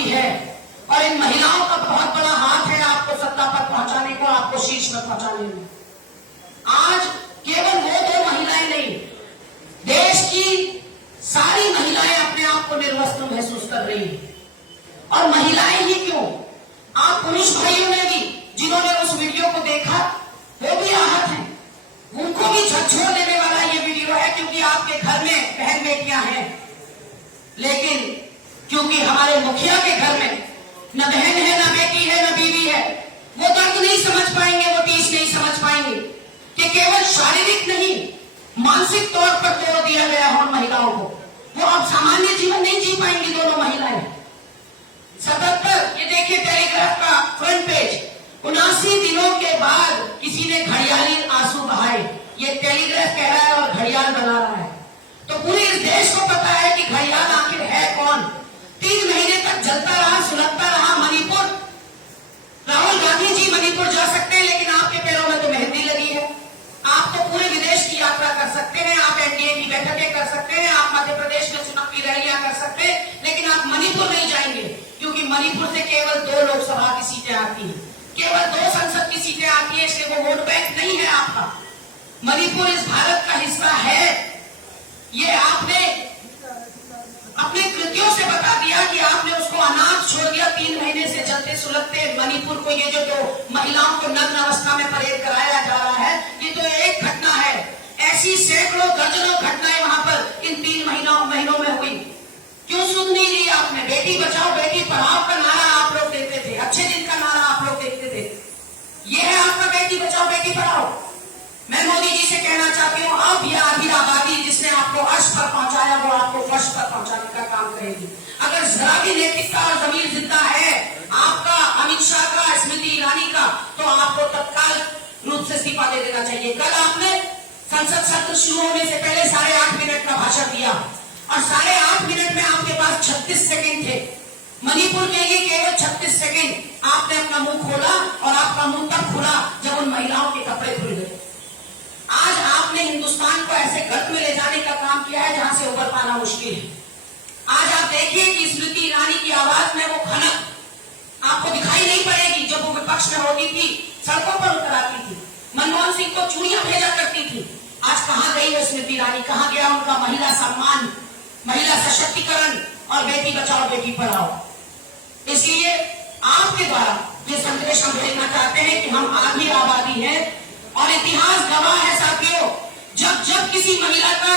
आपकी है और इन महिलाओं का बहुत बड़ा हाथ है आपको सत्ता पर पहुंचाने को, आपको शीर्ष पर पहुंचाने में। आज केवल वो 2 महिलाएं नहीं, देश की सारी महिलाएं अपने आप को निर्वस्त्र महसूस कर रही हैं। और महिलाएं ही क्यों, आप पुरुष भाइयों ने भी, जिन्होंने उस वीडियो को देखा, वो भी आहत हैं, उनको भी झकझोर देने वाला ये वीडियो है, क्योंकि आपके घर में बहन बेटियां हैं, लेकिन क्योंकि हमारे मुखिया के घर में न बहन है, न बेटी है, न बीवी है, वो दर्द नहीं समझ पाएंगे, वो टीस नहीं समझ पाएंगे कि केवल शारीरिक नहीं, मानसिक तौर पर तोड़ दिया गया हो महिलाओं को। वो अब सामान्य जीवन नहीं जी पाएंगी दोनों महिलाएं। 77, ये देखिए टेलीग्राफ का फ्रंट पेज, 79 दिनों के बाद किसी ने घड़ियाली आंसू बहाए, ये टेलीग्राफ कह रहा है और घड़ियाल बना रहा है। तो पूरे इस देश को पता है कि घड़ियाल आखिर है कौन। 3 महीने तक जलता रहा, सुलगता रहा मणिपुर। राहुल गांधी जी मणिपुर जा सकते हैं, लेकिन आपके पैरों में तो मेहंदी लगी है। आप तो पूरे विदेश की यात्रा कर सकते हैं, आप एनडीए की बैठकें कर सकते हैं, आप मध्य प्रदेश में चुनाव की रैलियां कर सकते हैं, लेकिन आप मणिपुर नहीं जाएंगे, क्योंकि मणिपुर से केवल 2 लोकसभा की सीटें आती हैं, केवल 2 संसद की सीटें आती है, इसलिए वो वोट बैंक नहीं है आपका। मणिपुर इस भारत का हिस्सा है। ये आपने अपने कृतियों से बता दिया कि आपने उसको अनाथ छोड़ दिया। 3 महीने से जलते सुलगते मणिपुर को, ये जो 2 महिलाओं को नग्न अवस्था में परेड कराया जा रहा है, ये तो एक घटना है। ऐसी सैकड़ों दर्जनों घटनाएं वहां पर इन 3 महीनों में हुई। क्यों सुन नहीं ली आपने? बेटी बचाओ बेटी पढ़ाओ का नारा आप लोग देते थे, अच्छे दिन का नारा आप लोग देखते थे। ये है आपका बेटी बचाओ बेटी पढ़ाओ। मैं मोदी जी से कहना चाहती हूँ, अब यह आधी आबादी जिसने आपको अर्श पर पहुंचाया, वो आपको फर्श पर पहुंचाने का काम करेगी। अगर जरा भी नैतिकता और जमीर जिंदा है आपका, अमित शाह का, स्मृति ईरानी का, तो आपको तत्काल रूप से इस्तीफा दे देना चाहिए। कल आपने संसद सत्र शुरू होने से पहले 8.5 मिनट का भाषण दिया और 8.5 मिनट में आपके पास 36 सेकेंड थे। मणिपुर के लिए केवल 36 सेकेंड आपने अपना मुंह खोला, और आपका मुंह तब खुला जब उन महिलाओं के कपड़े खुल गए। आज आपने हिंदुस्तान को ऐसे गत में ले जाने का काम किया है जहां से उबर पाना मुश्किल है। आज आप देखिए कि स्मृति ईरानी की आवाज में वो खनक आपको दिखाई नहीं पड़ेगी। जब वो विपक्ष में होती थी, सड़कों पर उतर आती थी, मनमोहन सिंह को चूड़ियां भेजा करती थी। आज कहां गई है स्मृति ईरानी? कहां गया उनका महिला सम्मान, महिला सशक्तिकरण और बेटी बचाओ बेटी पढ़ाओ? इसलिए आपके द्वारा ये संदेश हम देना चाहते हैं कि हम आधी आबादी है, और इतिहास गवाह है साथियों, जब जब किसी महिला का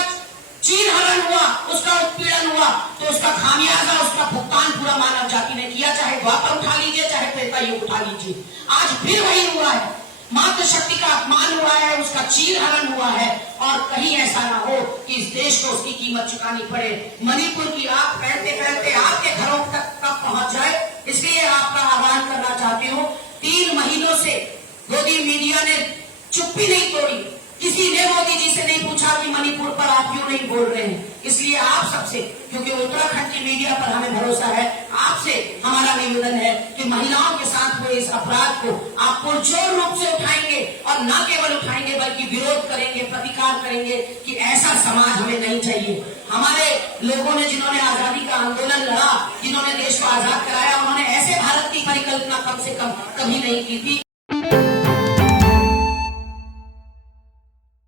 चीरहरण हुआ, उसका उत्पीड़न हुआ, तो उसका खामियाजा, उसका भुगतान पूरा मानव जाति ने किया। चाहे द्वापर उठा लीजिए, चाहे त्रेता युग उठा लीजिए, आज फिर वही हुआ है। मातृशक्ति का अपमान हुआ है, उसका चीरहरण हुआ है, और कहीं ऐसा ना हो कि इस देश को उसकी कीमत चुकानी पड़े। मणिपुर की आग फैलते फैलते आपके घरों तक पहुंच जाए, इसलिए आपका आह्वान करना चाहती हूँ। 3 महीनों से मोदी मीडिया ने चुप्पी नहीं तोड़ी, किसी ने मोदी जी से नहीं पूछा कि मणिपुर पर आप क्यों नहीं बोल रहे हैं। इसलिए आप सबसे, क्योंकि उत्तराखंड की मीडिया पर हमें भरोसा है, आपसे हमारा निवेदन है कि महिलाओं के साथ हुए इस अपराध को आप पुरजोर रूप से उठाएंगे, और न केवल उठाएंगे बल्कि विरोध करेंगे, प्रतिकार करेंगे कि ऐसा समाज हमें नहीं चाहिए। हमारे लोगों ने, जिन्होंने आजादी का आंदोलन लड़ा, जिन्होंने देश को आजाद कराया, उन्होंने ऐसे भारत की परिकल्पना कम से कम कभी नहीं की थी